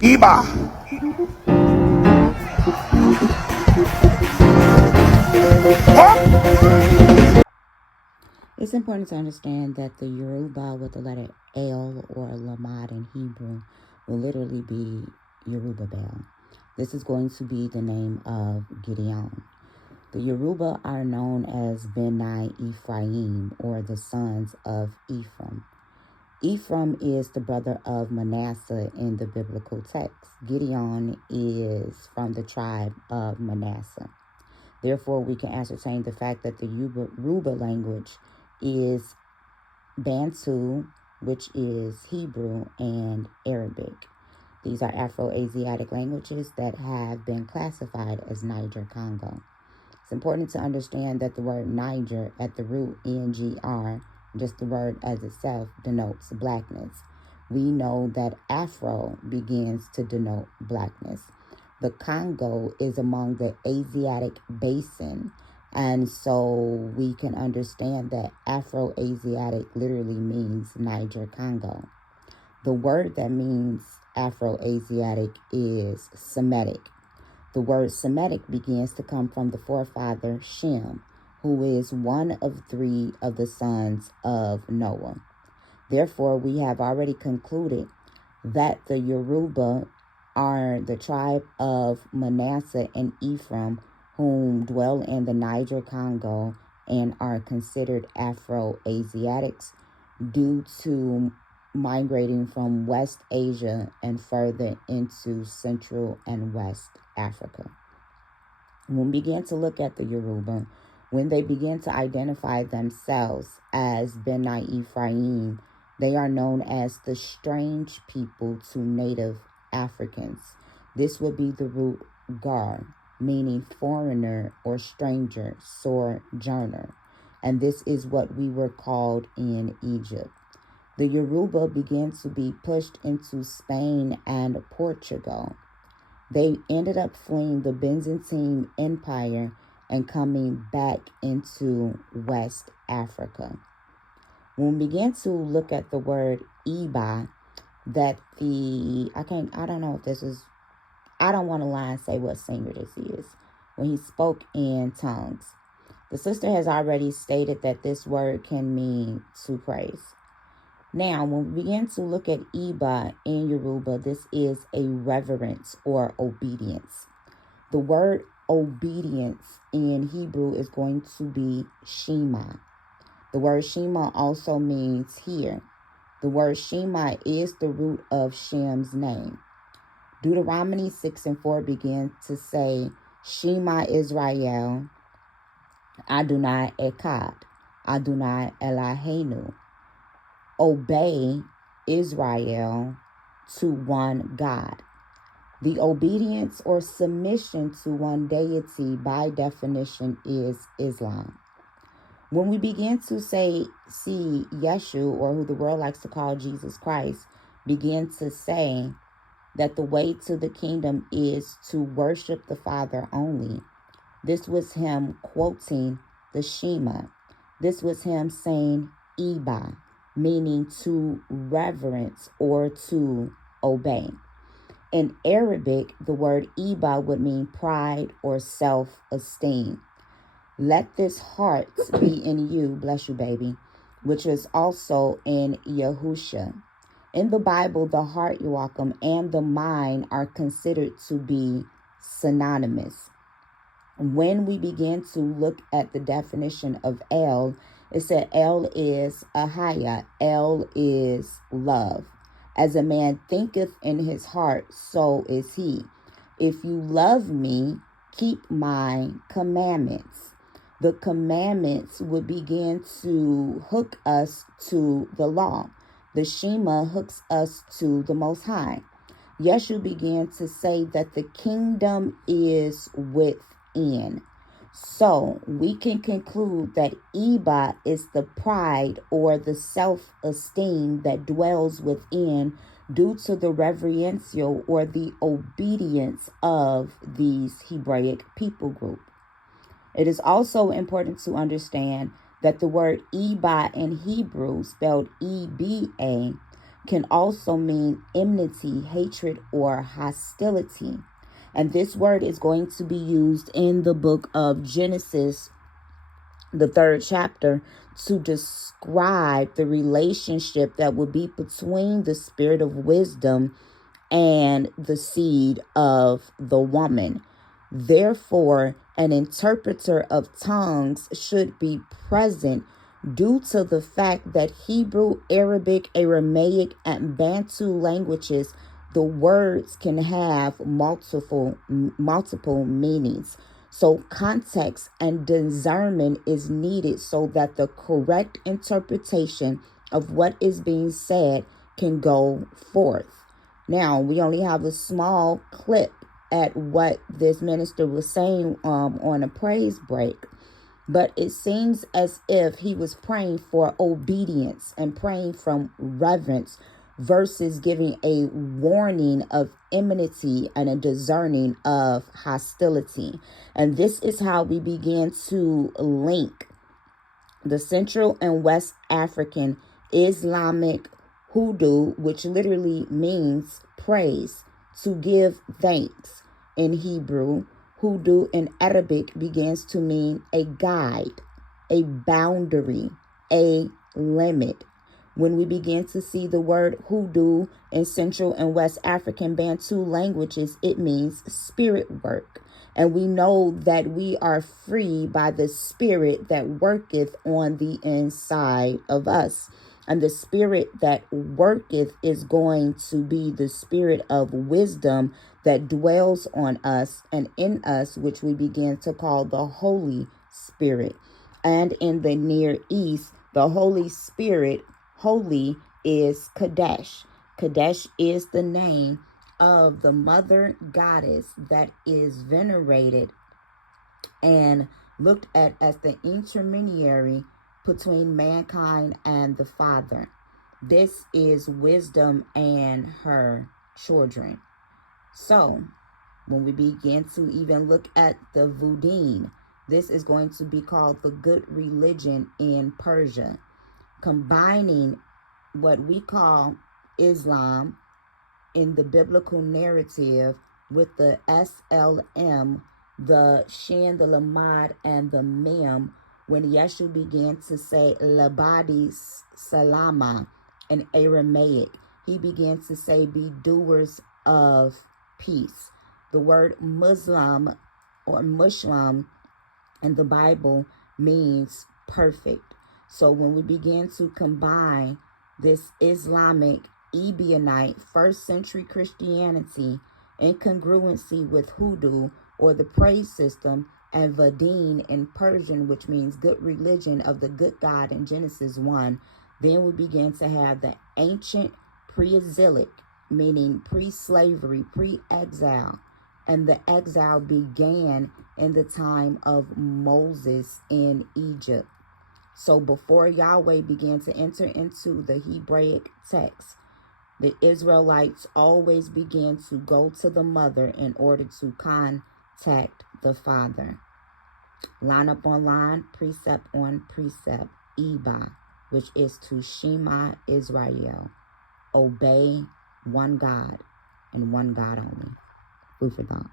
Iba. It's important to understand that the Yoruba with the letter L or Lamad in Hebrew will literally be Yoruba Bel. This is going to be the name of Gideon. The Yoruba are known as Beni Ephraim, or the sons of Ephraim. Ephraim is the brother of Manasseh in the biblical text. Gideon is from the tribe of Manasseh. Therefore, we can ascertain the fact that the Yoruba language is Bantu, which is Hebrew, and Arabic. These are Afro-Asiatic languages that have been classified as Niger-Congo. It's important to understand that the word Niger at the root, NGR, just the word as itself, denotes blackness. We know that Afro begins to denote blackness. The Congo is among the Asiatic basin, and so we can understand that Afro-Asiatic literally means Niger-Congo. The word that means Afro-Asiatic is Semitic. The word Semitic begins to come from the forefather Shem, who is one of 3 of the sons of Noah. Therefore, we have already concluded that the Yoruba are the tribe of Manasseh and Ephraim, whom dwell in the Niger-Congo and are considered Afro-Asiatics due to migrating from West Asia and further into Central and West Africa. When we begin to look at the Yoruba, when they begin to identify themselves as Beni Ephraim, they are known as the strange people to native Africans. This would be the root gar, meaning foreigner or stranger, sojourner. And this is what we were called in Egypt. The Yoruba began to be pushed into Spain and Portugal. They ended up fleeing the Byzantine Empire and coming back into West Africa. When we began to look at the word Iba, I don't want to lie and say what singer this is, when he spoke in tongues. The sister has already stated that this word can mean to praise. Now, when we begin to look at Iba in Yoruba, this is a reverence or obedience. The word obedience in Hebrew is going to be Shema. The word Shema also means hear. The word Shema is the root of Shem's name. Deuteronomy 6:4 begins to say, Shema Israel, Adonai Echad, Adonai Eloheinu. Obey Israel to one God. The obedience or submission to one deity by definition is Islam. When we begin to see Yeshu, or who the world likes to call Jesus Christ, begin to say that the way to the kingdom is to worship the Father only, this was him quoting the Shema. This was him saying Iba, meaning to reverence or to obey. In Arabic, the word Iba would mean pride or self-esteem. Let this heart be in you, bless you, baby, which is also in Yahusha. In the Bible, the heart, Joachim, and the mind are considered to be synonymous. When we begin to look at the definition of El, it said El is Ahaya, El is love. As a man thinketh in his heart, so is he. If you love me, keep my commandments. The commandments would begin to hook us to the law. The Shema hooks us to the Most High. Yeshua began to say that the kingdom is within. So we can conclude that Iba is the pride or the self-esteem that dwells within due to the reverential or the obedience of these Hebraic people group. It is also important to understand that the word Iba in Hebrew, spelled E-B-A, can also mean enmity, hatred, or hostility. And this word is going to be used in the book of Genesis, the 3rd chapter, to describe the relationship that would be between the spirit of wisdom and the seed of the woman. Therefore, an interpreter of tongues should be present due to the fact that Hebrew, Arabic, Aramaic, and Bantu languages, the words can have multiple meanings. So context and discernment is needed so that the correct interpretation of what is being said can go forth. Now, we only have a small clip at what this minister was saying on a praise break, but it seems as if he was praying for obedience and praying from reverence versus giving a warning of enmity and a discerning of hostility. And this is how we begin to link the Central and West African Islamic hoodoo, which literally means praise, to give thanks in Hebrew. Hoodoo in Arabic begins to mean a guide, a boundary, a limit. When we begin to see the word hoodoo in Central and West African Bantu languages, it means spirit work. And we know that we are free by the spirit that worketh on the inside of us. And the spirit that worketh is going to be the spirit of wisdom that dwells on us and in us, which we begin to call the Holy Spirit. And in the Near East, the Holy Spirit, holy, is Qadesh. Qadesh is the name of the mother goddess that is venerated and looked at as the intermediary between mankind and the Father. This is wisdom and her children. So when we begin to even look at the Voodoo, this is going to be called the good religion in Persia, combining what we call Islam in the biblical narrative with the SLM, the Shin, the Lamad, and the Mem, when Yeshua began to say Labadi Salama in Aramaic, he began to say be doers of peace. The word Muslim or Muslim in the Bible means perfect. So when we begin to combine this Islamic Ebionite 1st century Christianity in congruency with hoodoo or the praise system and Vadin in Persian, which means good religion of the good God in Genesis 1, then we begin to have the ancient pre-exilic, meaning pre-slavery, pre-exile. And the exile began in the time of Moses in Egypt. So before Yahweh began to enter into the Hebraic text, the Israelites always began to go to the mother in order to contact the Father. Line up on line, precept on precept, Iba, which is to Shema Israel. Obey one God and one God only. Food for thought.